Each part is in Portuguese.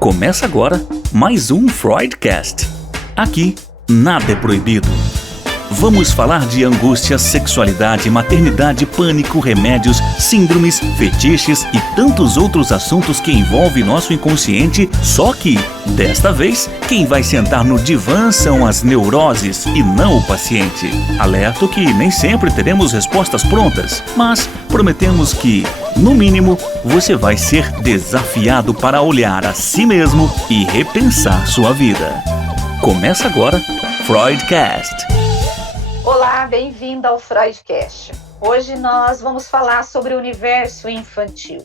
Começa agora mais um Freudcast. Aqui, nada é proibido. Vamos falar de angústia, sexualidade, maternidade, pânico, remédios, síndromes, fetiches e tantos outros assuntos que envolvem nosso inconsciente, só que, desta vez, quem vai sentar no divã são as neuroses e não o paciente. Alerto que nem sempre teremos respostas prontas, mas prometemos que, no mínimo, você vai ser desafiado para olhar a si mesmo e repensar sua vida. Começa agora, Freudcast. Olá, bem-vindo ao Freudcast. Hoje nós vamos falar sobre o universo infantil.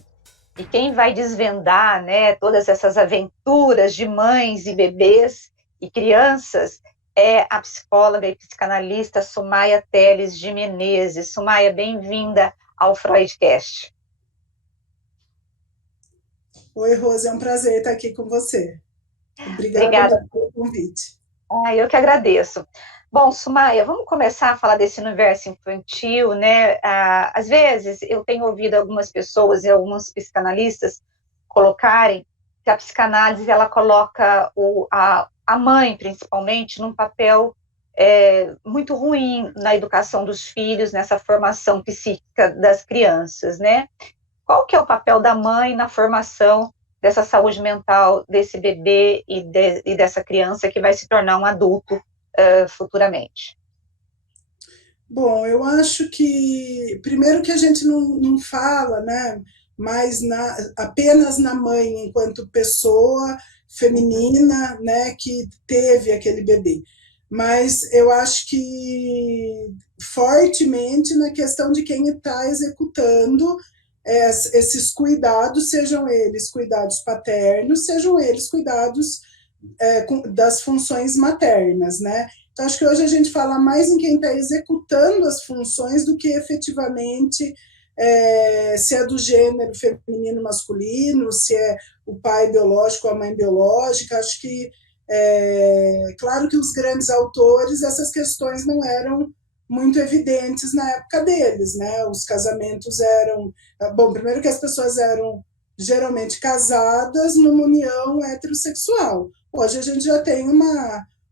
E quem vai desvendar, todas essas aventuras de mães e bebês e crianças é a psicóloga e psicanalista Sumaia Teles de Menezes. Sumaia, bem-vinda ao Freudcast. Oi, Rose, é um prazer estar aqui com você. Obrigada pelo convite. Eu que agradeço. Bom, Sumaia, vamos começar a falar desse universo infantil, né? Às vezes eu tenho ouvido algumas pessoas e alguns psicanalistas colocarem que a psicanálise ela coloca a mãe, principalmente, num papel muito ruim na educação dos filhos, nessa formação psíquica das crianças, né? Qual que é o papel da mãe na formação dessa saúde mental desse bebê e dessa criança que vai se tornar um adulto futuramente? Bom, eu acho que, primeiro que a gente não fala, né, mas apenas na mãe enquanto pessoa feminina, né, que teve aquele bebê. Mas eu acho que fortemente na questão de quem está executando esses cuidados, sejam eles cuidados paternos, sejam eles cuidados das funções maternas, né? Então, acho que hoje a gente fala mais em quem está executando as funções do que efetivamente se é do gênero feminino masculino, se é o pai biológico ou a mãe biológica. Acho que, claro que os grandes autores, essas questões não eram muito evidentes na época deles, né? Os casamentos eram... Bom, primeiro que as pessoas eram geralmente casadas numa união heterossexual. Hoje a gente já tem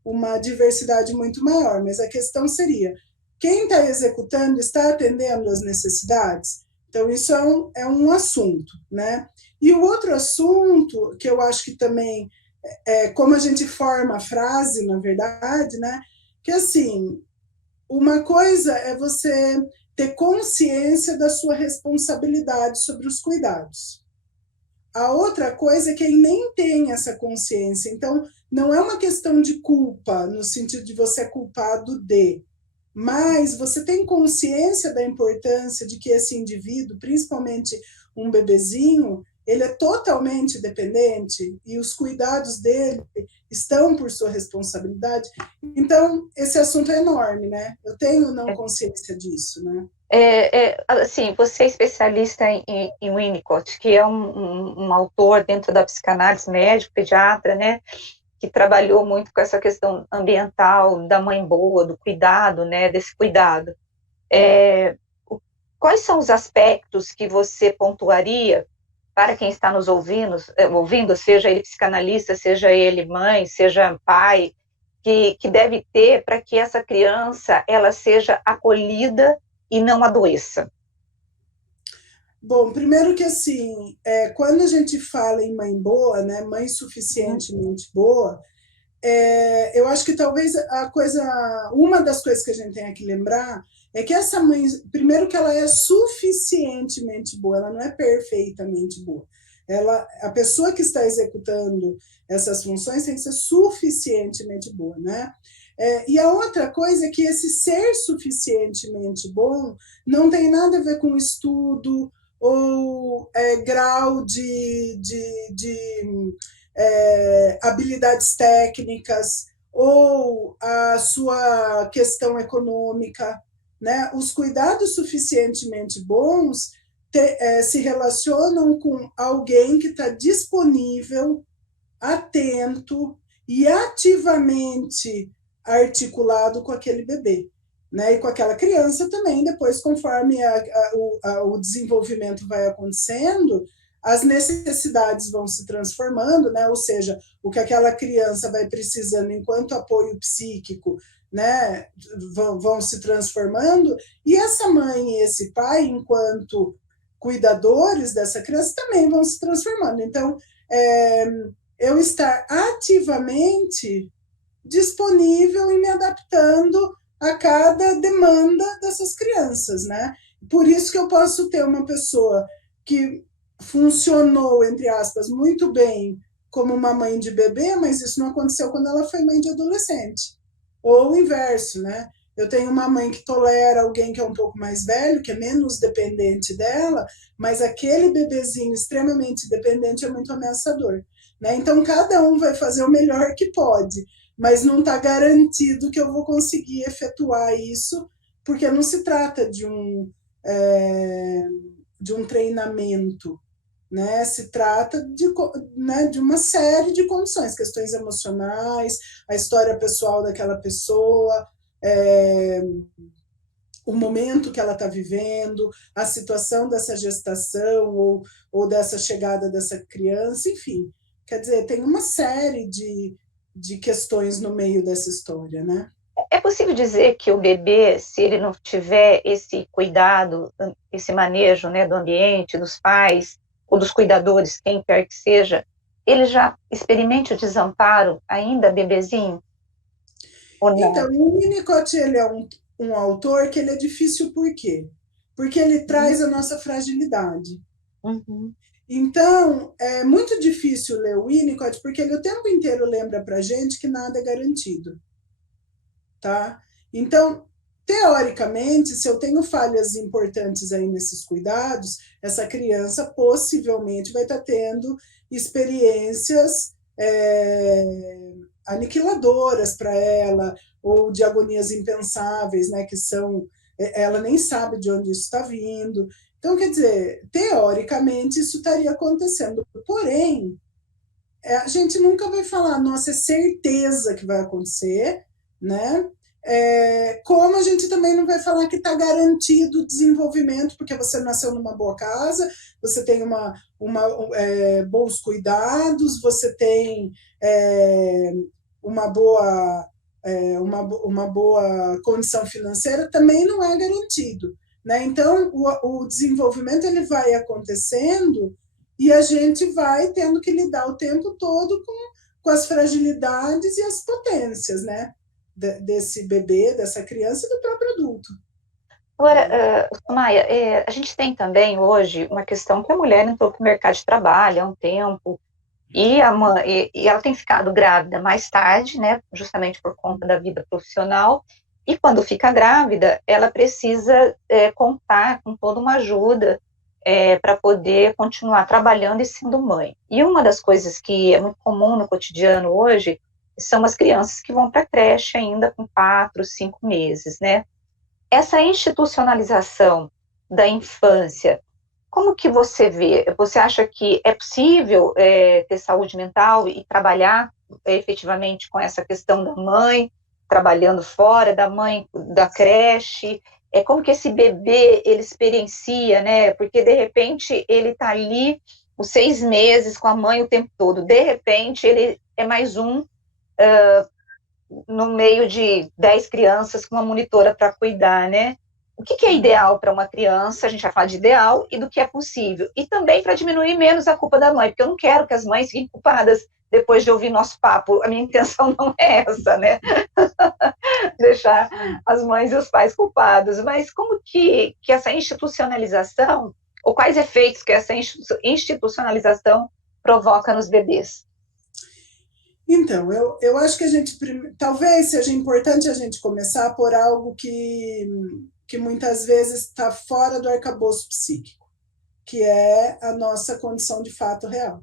uma diversidade muito maior, mas a questão seria, quem está executando está atendendo às necessidades? Então, isso é um assunto, né? E o outro assunto, que eu acho que também, como a gente forma a frase, na verdade, né? Que, assim, uma coisa é você ter consciência da sua responsabilidade sobre os cuidados. A outra coisa é quem nem tem essa consciência. Então, não é uma questão de culpa, no sentido de você é culpado de, mas você tem consciência da importância de que esse indivíduo, principalmente um bebezinho, ele é totalmente dependente e os cuidados dele estão por sua responsabilidade. Então, esse assunto é enorme, né? Eu tenho não consciência disso, né? Assim, você é especialista em Winnicott, que é um autor dentro da psicanálise, médico, pediatra, né, que trabalhou muito com essa questão ambiental, da mãe boa, do cuidado, né, desse cuidado. Quais são os aspectos que você pontuaria para quem está nos ouvindo, seja ele psicanalista, seja ele mãe, seja pai, que deve ter para que essa criança ela seja acolhida e não adoeça? Bom, primeiro que assim, quando a gente fala em mãe boa, né, mãe suficientemente boa, eu acho que talvez uma das coisas que a gente tem que lembrar é que essa mãe, primeiro que ela é suficientemente boa, ela não é perfeitamente boa. A pessoa que está executando essas funções tem que ser suficientemente boa, né? E a outra coisa é que esse ser suficientemente bom não tem nada a ver com estudo ou grau de habilidades técnicas ou a sua questão econômica, né? Os cuidados suficientemente bons se relacionam com alguém que está disponível, atento e ativamente articulado com aquele bebê, né? E com aquela criança também, depois, conforme o desenvolvimento vai acontecendo, as necessidades vão se transformando, né? Ou seja, o que aquela criança vai precisando enquanto apoio psíquico, né, vão se transformando, e essa mãe e esse pai, enquanto cuidadores dessa criança, também vão se transformando. Então, eu estar ativamente disponível e me adaptando a cada demanda dessas crianças, né? Por isso que eu posso ter uma pessoa que funcionou, entre aspas, muito bem como uma mãe de bebê, mas isso não aconteceu quando ela foi mãe de adolescente. Ou o inverso, né? Eu tenho uma mãe que tolera alguém que é um pouco mais velho, que é menos dependente dela, mas aquele bebezinho extremamente dependente é muito ameaçador, né? Então, cada um vai fazer o melhor que pode, mas não está garantido que eu vou conseguir efetuar isso, porque não se trata de um treinamento, né? Se trata né, de uma série de condições, questões emocionais, a história pessoal daquela pessoa, o momento que ela está vivendo, a situação dessa gestação ou dessa chegada dessa criança, enfim. Quer dizer, tem uma série de questões no meio dessa história, né? É possível dizer que o bebê, se ele não tiver esse cuidado, esse manejo, né, do ambiente, dos pais, ou dos cuidadores, quem quer que seja, ele já experimente o desamparo ainda bebezinho? Ou não? Então, o Winnicott, ele é um autor que ele é difícil por quê? Porque ele traz a nossa fragilidade. Uhum. Então, é muito difícil ler o Winnicott, porque ele o tempo inteiro lembra para a gente que nada é garantido. Tá? Então, teoricamente, se eu tenho falhas importantes aí nesses cuidados, essa criança possivelmente vai estar tendo experiências aniquiladoras para ela, ou de agonias impensáveis, né, que são, ela nem sabe de onde isso está vindo. Então, quer dizer, teoricamente isso estaria acontecendo, porém, a gente nunca vai falar, nossa, é certeza que vai acontecer, né? Como a gente também não vai falar que está garantido o desenvolvimento, porque você nasceu numa boa casa, você tem bons cuidados, você tem uma boa, uma boa condição financeira, também não é garantido, né? Então, o desenvolvimento ele vai acontecendo e a gente vai tendo que lidar o tempo todo com as fragilidades e as potências, né? Desse bebê, dessa criança e do próprio adulto. Agora, Maia, a gente tem também hoje uma questão que a mulher entrou para o mercado de trabalho há um tempo, e ela tem ficado grávida mais tarde, né, justamente por conta da vida profissional, e quando fica grávida, ela precisa contar com toda uma ajuda para poder continuar trabalhando e sendo mãe. E uma das coisas que é muito comum no cotidiano hoje são as crianças que vão para a creche ainda com 4, 5 meses, né? Essa institucionalização da infância, como que você vê? Você acha que é possível ter saúde mental e trabalhar efetivamente com essa questão da mãe, trabalhando fora da mãe, da creche? Como que esse bebê, ele experiencia, né? Porque, de repente, ele está ali os 6 meses com a mãe o tempo todo. De repente, ele é mais um no meio de 10 crianças com uma monitora para cuidar, né? O que é ideal para uma criança? A gente vai falar de ideal e do que é possível. E também para diminuir menos a culpa da mãe, porque eu não quero que as mães fiquem culpadas depois de ouvir nosso papo. A minha intenção não é essa, né? Deixar as mães e os pais culpados. Mas como que essa institucionalização, ou quais efeitos que essa institucionalização provoca nos bebês? Então, eu acho que talvez seja importante a gente começar por algo que muitas vezes está fora do arcabouço psíquico, que é a nossa condição de fato real.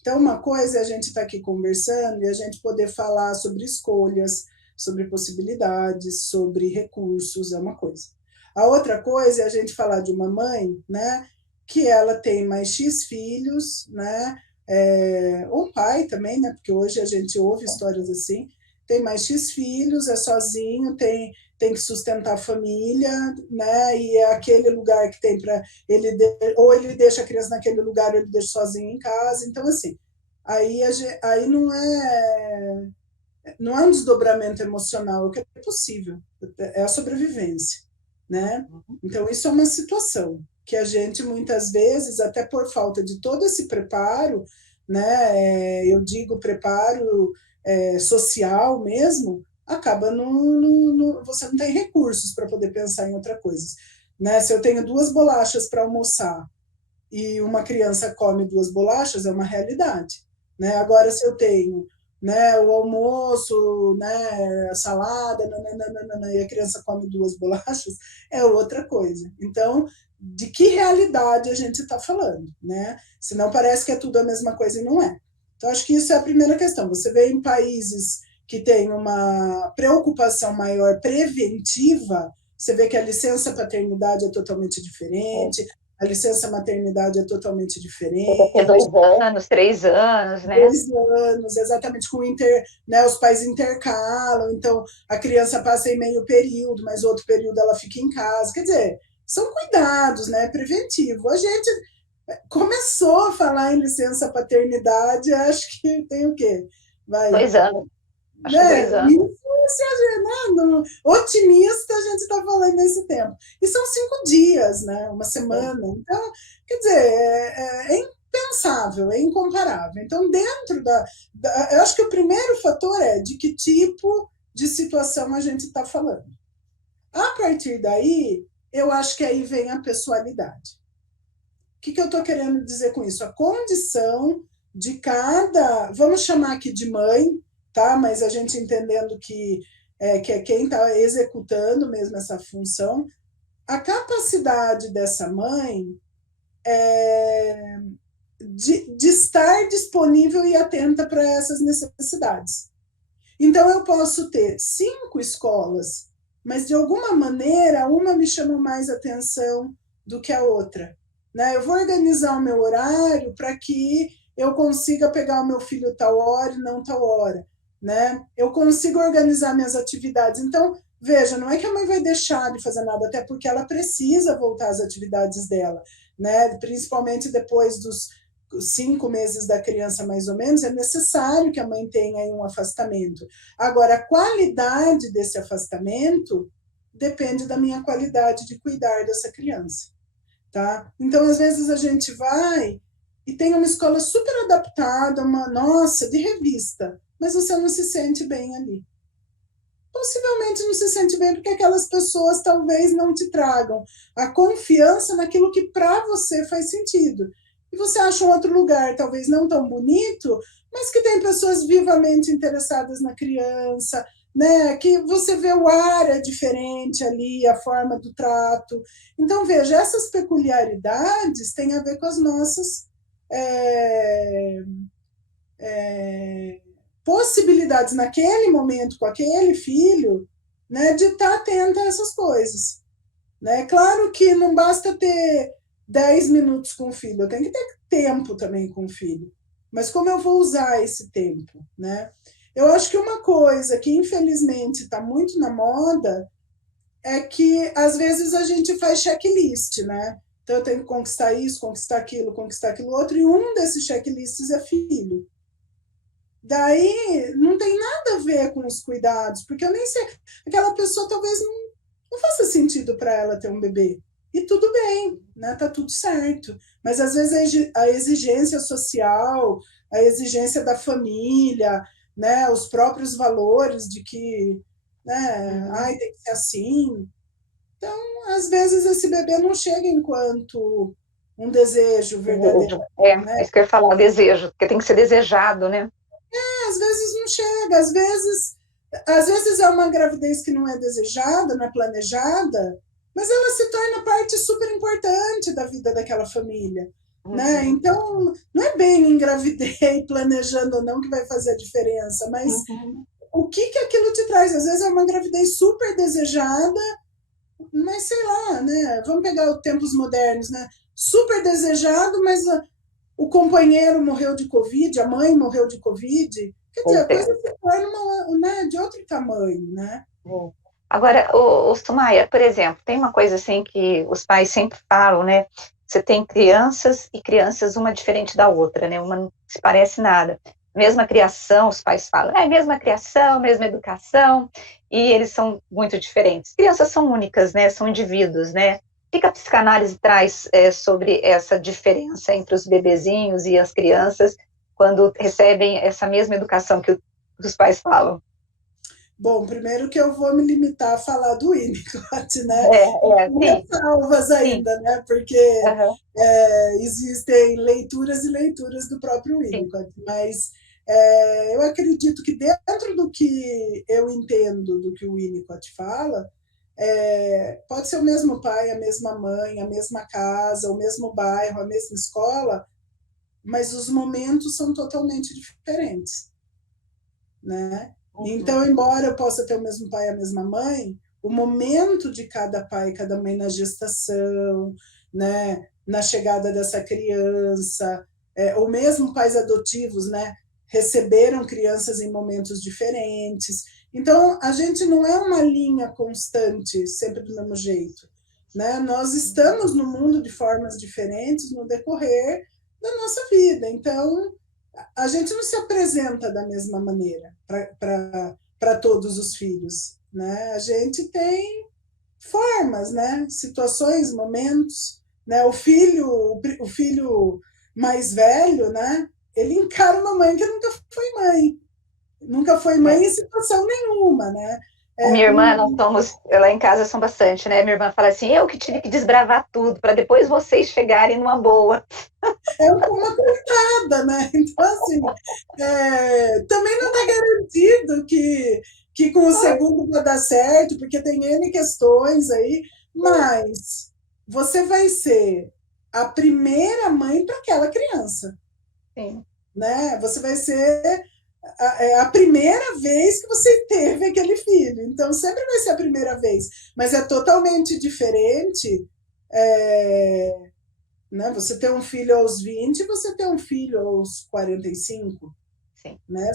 Então, uma coisa é a gente estar aqui conversando e a gente poder falar sobre escolhas, sobre possibilidades, sobre recursos, é uma coisa. A outra coisa é a gente falar de uma mãe, né, que ela tem mais X filhos, né, ou um pai também, né, porque hoje a gente ouve histórias assim, tem mais X filhos, é sozinho, tem que sustentar a família, né? E é aquele lugar que tem para ele, ou ele deixa a criança naquele lugar, ou ele deixa sozinho em casa. Então, assim, aí não é um desdobramento emocional, o que é possível, é a sobrevivência, né? Então, isso é uma situação que a gente, muitas vezes, até por falta de todo esse preparo, né? Eu digo preparo social mesmo, acaba você não tem recursos para poder pensar em outra coisa, né? Se eu tenho 2 bolachas para almoçar e uma criança come 2 bolachas, é uma realidade, né? Agora, se eu tenho, né, o almoço, né, a salada, nananana, e a criança come 2 bolachas, é outra coisa. Então, de que realidade a gente está falando, né? Senão parece que é tudo a mesma coisa e não é. Então, acho que isso é a primeira questão. Você vê em países que têm uma preocupação maior preventiva, você vê que a licença paternidade é totalmente diferente, a licença maternidade é totalmente diferente. É 2 anos, 3 anos, né? 2 anos, exatamente, né, os pais intercalam, então a criança passa em meio período, mas outro período ela fica em casa. Quer dizer, são cuidados, né, preventivo. A gente começou a falar em licença paternidade, acho que tem o quê? 2 anos. Acho que 2 anos. Otimista, a gente está falando nesse tempo. E são 5 dias, né? Uma semana. Então, quer dizer, é impensável, é incomparável. Então, dentro eu acho que o primeiro fator é de que tipo de situação a gente está falando. A partir daí, eu acho que aí vem a pessoalidade. O que eu estou querendo dizer com isso? A condição de cada, vamos chamar aqui de mãe, tá? Mas a gente entendendo que é quem está executando mesmo essa função, a capacidade dessa mãe de estar disponível e atenta para essas necessidades. Então, eu posso ter 5 escolas, mas de alguma maneira, uma me chama mais atenção do que a outra, né? Eu vou organizar o meu horário para que eu consiga pegar o meu filho tal hora e não tal hora, né? Eu consigo organizar minhas atividades. Então, veja, não é que a mãe vai deixar de fazer nada, até porque ela precisa voltar às atividades dela, né? Principalmente depois dos 5 meses da criança, mais ou menos, é necessário que a mãe tenha aí um afastamento. Agora, a qualidade desse afastamento depende da minha qualidade de cuidar dessa criança, tá? Então, às vezes, a gente vai e tem uma escola super adaptada, nossa, de revista, mas você não se sente bem ali. Possivelmente não se sente bem porque aquelas pessoas talvez não te tragam a confiança naquilo que para você faz sentido. E você acha um outro lugar, talvez não tão bonito, mas que tem pessoas vivamente interessadas na criança, né? Que você vê o ar é diferente ali, a forma do trato. Então, veja, essas peculiaridades têm a ver com as nossas possibilidades naquele momento, com aquele filho, né, de estar atenta a essas coisas. Né? Claro que não basta ter 10 minutos com o filho, eu tenho que ter tempo também com o filho. Mas como eu vou usar esse tempo? Né? Eu acho que uma coisa que, infelizmente, está muito na moda é que, às vezes, a gente faz checklist, né? Então, eu tenho que conquistar isso, conquistar aquilo outro, e um desses checklists é filho. Daí, não tem nada a ver com os cuidados, porque eu nem sei, aquela pessoa talvez não faça sentido para ela ter um bebê. E tudo bem, né? Tá tudo certo. Mas às vezes a exigência social, a exigência da família, né? Os próprios valores de que, né? Ai, tem que ser assim. Então, às vezes esse bebê não chega enquanto um desejo verdadeiro. Né? É isso que eu ia falar, desejo, porque tem que ser desejado, né? Às vezes não chega, às vezes é uma gravidez que não é desejada, não é planejada, mas ela se torna parte super importante da vida daquela família. Né? Então, não é bem engravidei, planejando ou não, que vai fazer a diferença, mas o que aquilo te traz? Às vezes é uma gravidez super desejada, mas sei lá, né? Vamos pegar os tempos modernos, né? Super desejado, mas o companheiro morreu de Covid, a mãe morreu de Covid, quer dizer, a coisa se torna né, de outro tamanho, né? Agora, o Sumaia, por exemplo, tem uma coisa assim que os pais sempre falam, né? Você tem crianças e crianças uma diferente da outra, né? Uma não se parece nada. Mesma criação, os pais falam, é mesma criação, mesma educação, e eles são muito diferentes. Crianças são únicas, né? São indivíduos, né? O que a psicanálise traz sobre essa diferença entre os bebezinhos e as crianças quando recebem essa mesma educação que os pais falam? Bom, primeiro que eu vou me limitar a falar do Winnicott, né? Sim, Ressalvas sim. ainda, né? Porque Uhum. existem leituras e leituras do próprio Sim. Winnicott, mas eu acredito que dentro do que eu entendo do que o Winnicott fala, pode ser o mesmo pai, a mesma mãe, a mesma casa, o mesmo bairro, a mesma escola, mas os momentos são totalmente diferentes, né? Então, embora eu possa ter o mesmo pai e a mesma mãe, o momento de cada pai e cada mãe na gestação, né, na chegada dessa criança, ou mesmo pais adotivos, né, receberam crianças em momentos diferentes. Então, a gente não é uma linha constante, sempre do mesmo jeito, né? Nós estamos no mundo de formas diferentes no decorrer da nossa vida. Então, a gente não se apresenta da mesma maneira para todos os filhos, né? A gente tem formas, né? Situações, momentos, né? O filho mais velho, né? Ele encara uma mãe que nunca foi mãe em situação nenhuma, né? A minha irmã, nós somos, lá em casa são bastante, né? Minha irmã fala assim, eu que tive que desbravar tudo, para depois vocês chegarem numa boa. É uma coitada, né? Então, assim, também não está garantido que com o segundo vai dar certo, porque tem N questões aí, mas você vai ser a primeira mãe para aquela criança. Sim. Né? Você vai ser a primeira vez que você teve aquele filho. Então, sempre vai ser a primeira vez. Mas é totalmente diferente. Né? Você ter um filho aos 20 e você ter um filho aos 45. Sim. Né?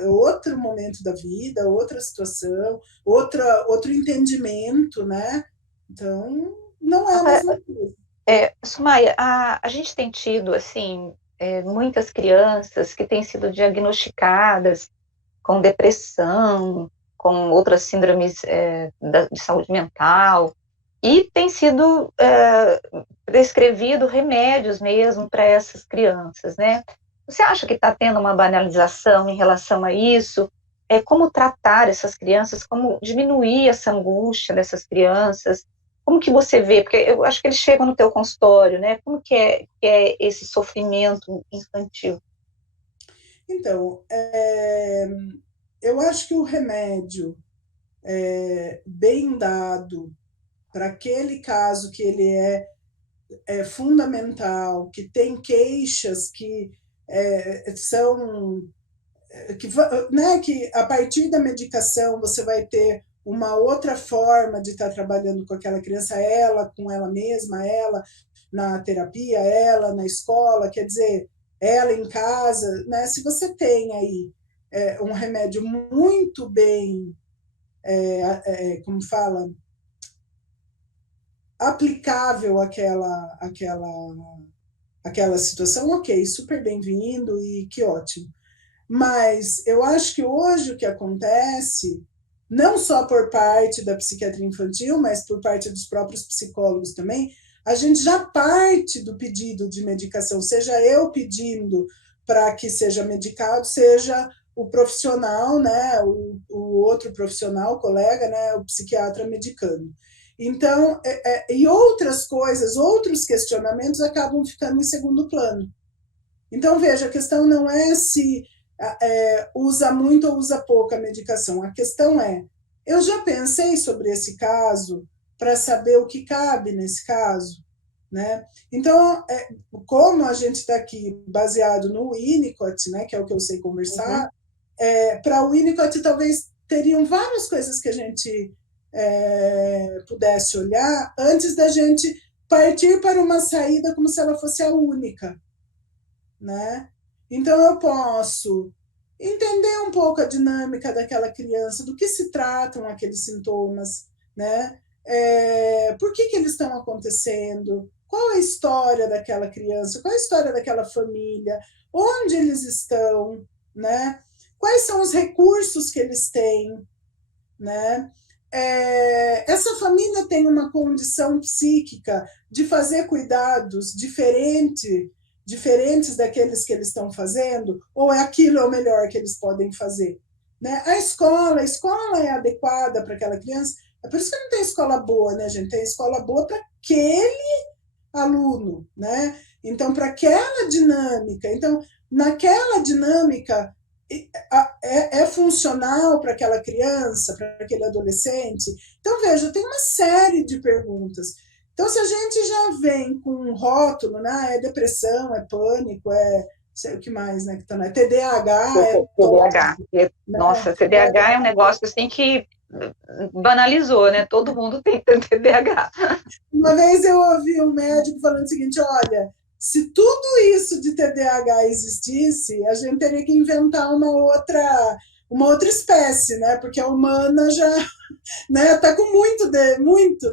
É outro momento da vida, outra situação, outro entendimento, né? Então, não é a mesma coisa. Sumaia, a gente tem tido, assim, muitas crianças que têm sido diagnosticadas com depressão, com outras síndromes de saúde mental, e tem sido prescrevido remédios mesmo para essas crianças, né? Você acha que está tendo uma banalização em relação a isso? Como tratar essas crianças, como diminuir essa angústia dessas crianças? Como que você vê? Porque eu acho que eles chegam no teu consultório, né? Como que é esse sofrimento infantil? Então, eu acho que o remédio bem dado para aquele caso que ele é fundamental, que tem queixas que são né, que a partir da medicação você vai ter uma outra forma de estar trabalhando com aquela criança, ela com ela mesma, ela na terapia, ela na escola, quer dizer, ela em casa, né? Se você tem aí um remédio muito bem, como fala, aplicável àquela situação, ok, super bem-vindo e que ótimo. Mas eu acho que hoje o que acontece, não só por parte da psiquiatria infantil, mas por parte dos próprios psicólogos também, a gente já parte do pedido de medicação, seja eu pedindo para que seja medicado, seja o profissional, né, o outro profissional, o colega, né, o psiquiatra medicando. Então, e outras coisas, outros questionamentos acabam ficando em segundo plano. Então, veja, a questão não é se usa muito ou usa pouco a medicação. A questão é, eu já pensei sobre esse caso para saber o que cabe nesse caso, né? Então, como a gente está aqui baseado no Winnicott, né, que é o que eu sei conversar, para o Winnicott talvez teriam várias coisas que a gente pudesse olhar antes da gente partir para uma saída como se ela fosse a única. né? Então eu posso entender um pouco a dinâmica daquela criança, do que se tratam aqueles sintomas, né? Por que eles estão acontecendo? Qual é a história daquela criança? Qual é a história daquela família? Onde eles estão, né? Quais são os recursos que eles têm, né? Essa família tem uma condição psíquica de fazer cuidados diferentes daqueles que eles estão fazendo, ou é aquilo é o melhor que eles podem fazer? Né? A escola é adequada para aquela criança, é por isso que não tem escola boa, né, gente? Tem escola boa para aquele aluno, né? Então, para aquela dinâmica. Então, naquela dinâmica, é funcional para aquela criança, para aquele adolescente? Então, veja, tem uma série de perguntas. Então, se a gente já vem com um rótulo, né? É depressão, é pânico, sei o que mais, né? Que tá, né? TDAH, TDAH. né? Nossa, TDAH é um negócio assim que banalizou, né? Todo mundo tem TDAH. Uma vez eu ouvi um médico falando o seguinte: olha, se tudo isso de TDAH existisse, a gente teria que inventar uma outra espécie, né? Porque a humana já, né, tá com muito, né, muita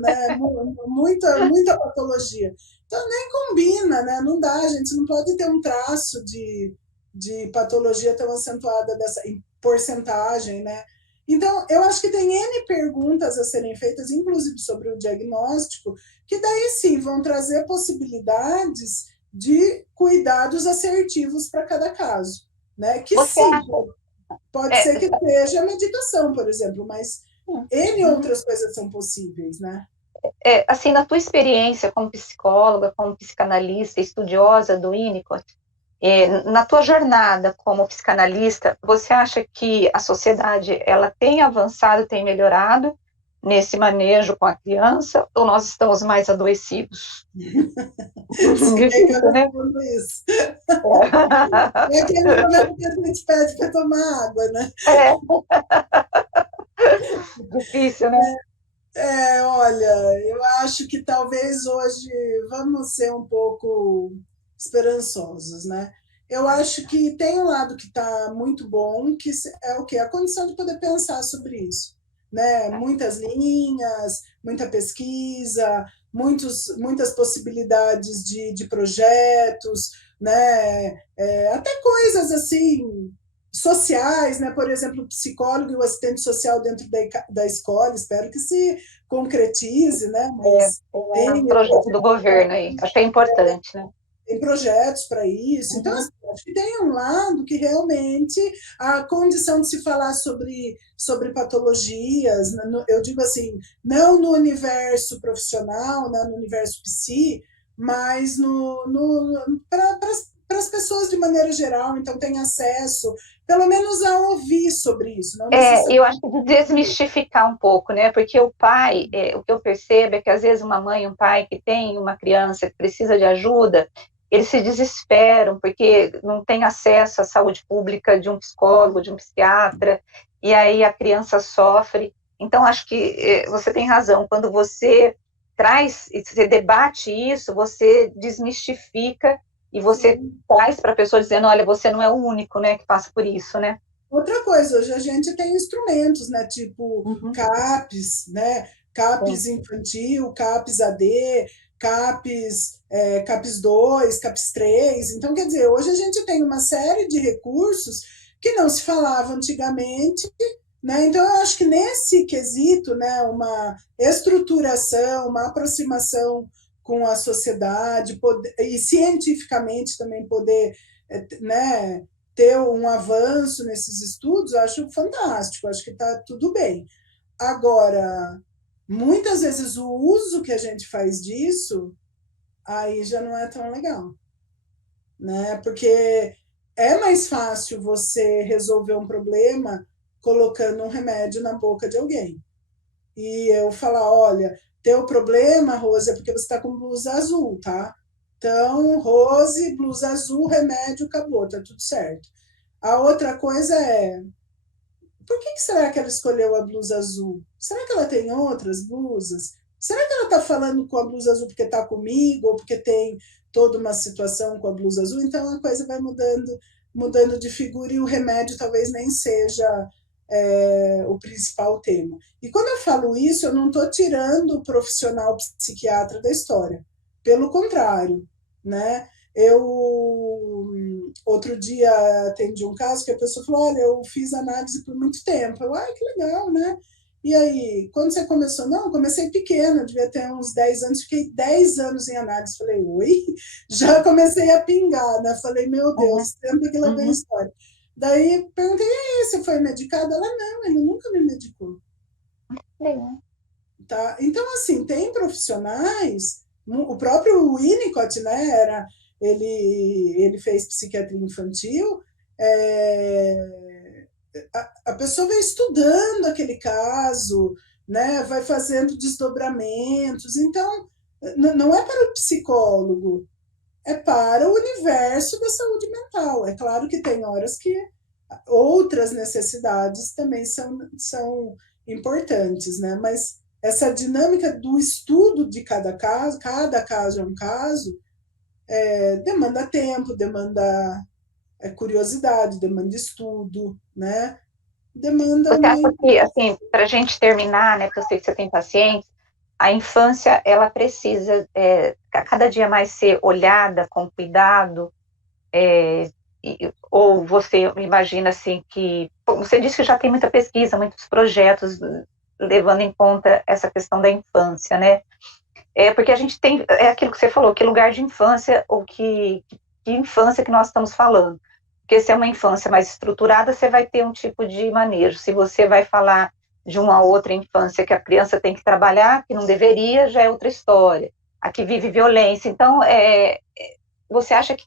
patologia. Então nem combina, né? Não dá, a gente não pode ter um traço de patologia tão acentuada dessa em porcentagem, né? Então, eu acho que tem N perguntas a serem feitas, inclusive sobre o diagnóstico, que daí sim vão trazer possibilidades de cuidados assertivos para cada caso, né? Que Você sim, acha? pode É, ser que seja a medicação, por exemplo, mas N outras coisas são possíveis, né? assim, na tua experiência como psicóloga, como psicanalista, estudiosa do Winnicott, na tua jornada como psicanalista, você acha que a sociedade ela tem avançado, tem melhorado nesse manejo com a criança, ou nós estamos mais adoecidos? Sim, é que eu Difícil, né? respondo isso. É aquele momento que a gente pede para tomar água, né? É, difícil, né? Olha, eu acho que talvez hoje vamos ser um pouco esperançosos, né? Eu acho que tem um lado que está muito bom, que é o quê? A condição de poder pensar sobre isso, né? Muitas linhas, muita pesquisa, muitas possibilidades de projetos, né? Até coisas assim sociais, né? Por exemplo, o psicólogo e o assistente social dentro da escola, espero que se concretize, né? Mas É um tem, projeto do governo aí, acho que é importante, né? tem projetos para isso. Então, Uhum. assim, acho que tem um lado que realmente a condição de se falar sobre patologias, eu digo assim, não no universo profissional, né, no universo psi, mas para as pessoas de maneira geral, então tem acesso, pelo menos a ouvir sobre isso, não Eu necessariamente. acho que de desmistificar um pouco, né? Porque o pai, o que eu percebo é que às vezes uma mãe e um pai que tem uma criança que precisa de ajuda, eles se desesperam porque não tem acesso à saúde pública de um psicólogo, de um psiquiatra, e aí a criança sofre. Então, acho que você tem razão. Quando você traz, você debate isso, você desmistifica e você Sim. traz para a pessoa dizendo, olha, você não é o único, né, que passa por isso, né? Outra coisa, hoje a gente tem instrumentos, né? Tipo Uhum. CAPS, né? CAPS Sim. infantil, CAPS AD, CAPS, CAPS 2, CAPS 3. Então, quer dizer, hoje a gente tem uma série de recursos que não se falava antigamente, né? Então, eu acho que nesse quesito, né, uma estruturação, uma aproximação com a sociedade, e cientificamente também poder, né, ter um avanço nesses estudos, eu acho fantástico, acho que está tudo bem. Agora, muitas vezes o uso que a gente faz disso, aí já não é tão legal, né? Porque é mais fácil você resolver um problema colocando um remédio na boca de alguém. E eu falar, olha, teu problema, Rose, é porque você está com blusa azul, tá? Então, Rose, blusa azul, remédio, acabou, tá tudo certo. A outra coisa é, por que será que ela escolheu a blusa azul? Será que ela tem outras blusas? Será que ela está falando com a blusa azul porque está comigo ou porque tem toda uma situação com a blusa azul? Então a coisa vai mudando de figura e o remédio talvez nem seja o principal tema. E quando eu falo isso, eu não estou tirando o profissional psiquiatra da história. Pelo contrário, né? Eu outro dia atendi um caso que a pessoa falou: olha, eu fiz análise por muito tempo. Eu, que legal, né? E aí, quando você começou? Não, eu comecei pequena, devia ter uns 10 anos, fiquei 10 anos em análise. Falei, oi? Já comecei a pingar, né? Falei, meu Uhum, Deus, tempo que lá vem a uhum, história. Daí perguntei, e aí, você foi medicada? Ela, não, ele nunca me medicou. legal. Tá? Então, assim, tem profissionais, o próprio Winnicott, né, ele fez psiquiatria infantil, a pessoa vai estudando aquele caso, né, vai fazendo desdobramentos, então, não é para o psicólogo, é para o universo da saúde mental. É claro que tem horas que outras necessidades também são importantes, né? Mas essa dinâmica do estudo de cada caso é um caso, demanda tempo, demanda curiosidade, demanda estudo, né? Demanda Você uma. acha que, assim, para a gente terminar, né, porque eu sei que você tem pacientes, a infância, ela precisa cada dia mais ser olhada com cuidado, ou você imagina, assim, que... Você disse que já tem muita pesquisa, muitos projetos levando em conta essa questão da infância, né? Porque a gente tem, aquilo que você falou, que lugar de infância, ou que infância que nós estamos falando. Porque se é uma infância mais estruturada, você vai ter um tipo de manejo. Se você vai falar de uma outra infância que a criança tem que trabalhar, que não deveria, já é outra história. A que vive violência. Então, você acha que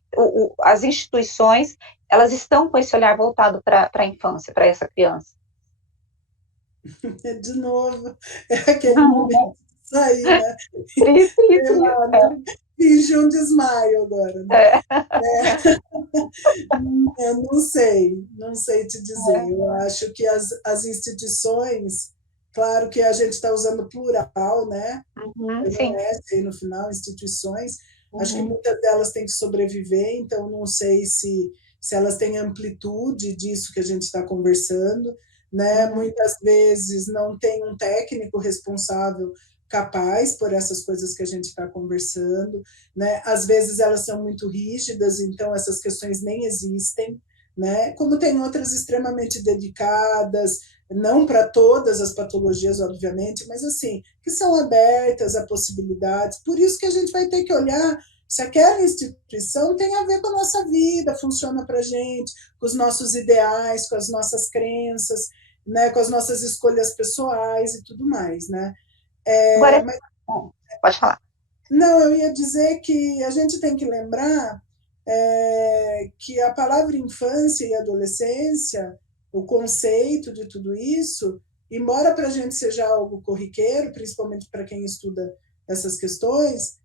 as instituições, elas estão com esse olhar voltado para a infância, para essa criança? De novo, é aquele momento de sair, né? Triste, Sei triste. lá, né? Fingir um desmaio agora, né? É, Eu não sei te dizer. é, Eu acho que as instituições, claro que a gente está usando plural, né? sim. PNS aí no final, instituições, acho que Uhum, muitas delas têm que sobreviver, então não sei se elas têm amplitude disso que a gente está conversando, né? uhum, Muitas vezes não tem um técnico responsável capaz por essas coisas que a gente está conversando, né? Às vezes elas são muito rígidas, então essas questões nem existem, né? Como tem outras extremamente dedicadas, não para todas as patologias, obviamente, mas assim, que são abertas a possibilidades. Por isso que a gente vai ter que olhar se aquela instituição tem a ver com a nossa vida, funciona para a gente, com os nossos ideais, com as nossas crenças, né, com as nossas escolhas pessoais e tudo mais, né? Agora, Mas pode falar. não, eu ia dizer que a gente tem que lembrar que a palavra infância e adolescência, o conceito de tudo isso, embora para a gente seja algo corriqueiro, principalmente para quem estuda essas questões,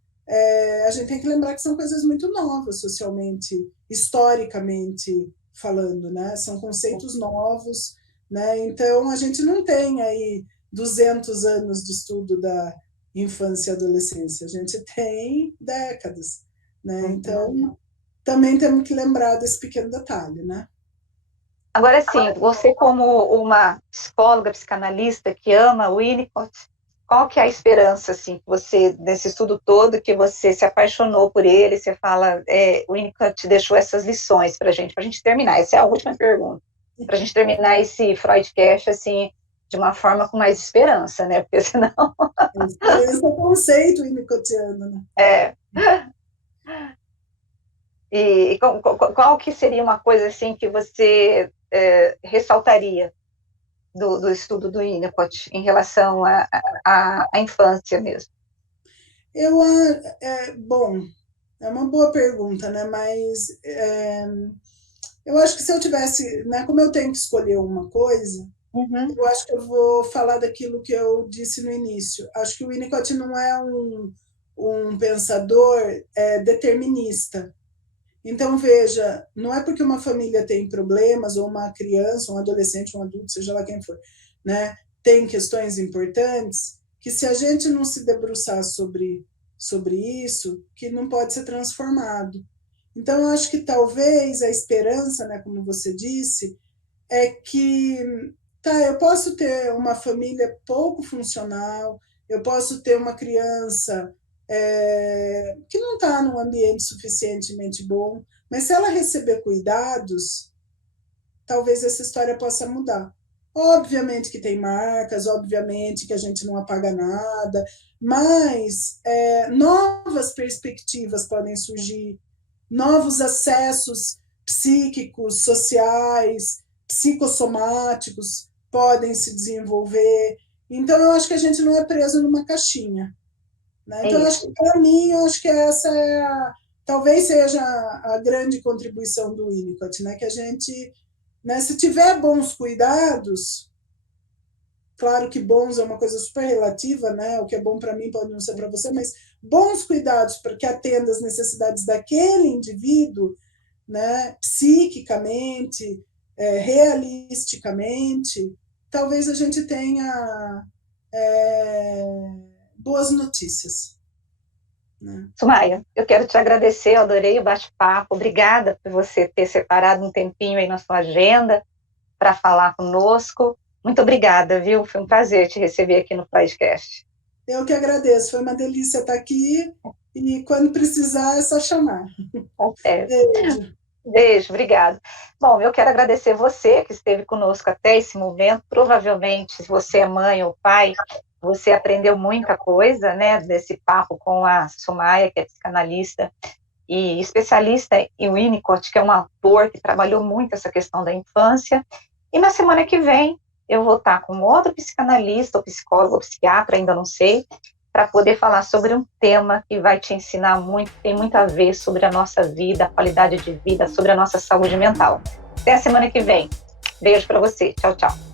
a gente tem que lembrar que são coisas muito novas socialmente, historicamente falando, né? São conceitos novos, né? Então a gente não tem aí 200 anos de estudo da infância e adolescência, a gente tem décadas, né? Uhum. Então também temos que lembrar desse pequeno detalhe, né? Agora, sim, você como uma psicóloga, psicanalista que ama o Winnicott, qual que é a esperança, assim, que você, nesse estudo todo, que você se apaixonou por ele, você fala, o Winnicott deixou essas lições para a gente terminar, essa é a última pergunta, para a gente terminar esse Freudcast, assim, de uma forma com mais esperança, né, porque senão... Esse é o conceito winnicottiano, né? É, e qual que seria uma coisa, assim, que você ressaltaria do estudo do Winnicott em relação à infância mesmo? Eu, bom, é uma boa pergunta, né? Mas eu acho que se eu tivesse, né, como eu tenho que escolher uma coisa, Uhum, eu acho que eu vou falar daquilo que eu disse no início. Acho que o Winnicott não é um pensador determinista. Então, veja, não é porque uma família tem problemas, ou uma criança, um adolescente, um adulto, seja lá quem for, né, tem questões importantes, que se a gente não se debruçar sobre isso, que não pode ser transformado. Então, eu acho que talvez a esperança, né, como você disse, é que eu posso ter uma família pouco funcional, eu posso ter uma criança que não está num ambiente suficientemente bom, mas se ela receber cuidados, talvez essa história possa mudar. Obviamente que tem marcas, obviamente que a gente não apaga nada, mas novas perspectivas podem surgir, novos acessos psíquicos, sociais, psicossomáticos podem se desenvolver. Então, eu acho que a gente não é preso numa caixinha. Né? Então, eu acho que, para mim, eu acho que essa talvez seja a grande contribuição do Winnicott, né? Que a gente, né, se tiver bons cuidados, claro que bons é uma coisa super relativa, né? O que é bom para mim pode não ser para você, mas bons cuidados para que atenda às necessidades daquele indivíduo, né? Psiquicamente, realisticamente, talvez a gente tenha boas notícias. Né? Sumaia, eu quero te agradecer, eu adorei o bate-papo, obrigada por você ter separado um tempinho aí na sua agenda para falar conosco. Muito obrigada, viu? Foi um prazer te receber aqui no podcast. Eu que agradeço, foi uma delícia estar aqui e quando precisar é só chamar. Beijo. Beijo, obrigada. Bom, eu quero agradecer você que esteve conosco até esse momento. Provavelmente, se você é mãe ou pai, você aprendeu muita coisa, né, desse papo com a Sumaia, que é psicanalista e especialista em Winnicott, que é um autor que trabalhou muito essa questão da infância. E na semana que vem, eu vou estar com outro psicanalista, ou psicólogo, ou psiquiatra, ainda não sei, para poder falar sobre um tema que vai te ensinar muito, tem muito a ver sobre a nossa vida, a qualidade de vida, sobre a nossa saúde mental. Até a semana que vem. Beijo para você. Tchau, tchau.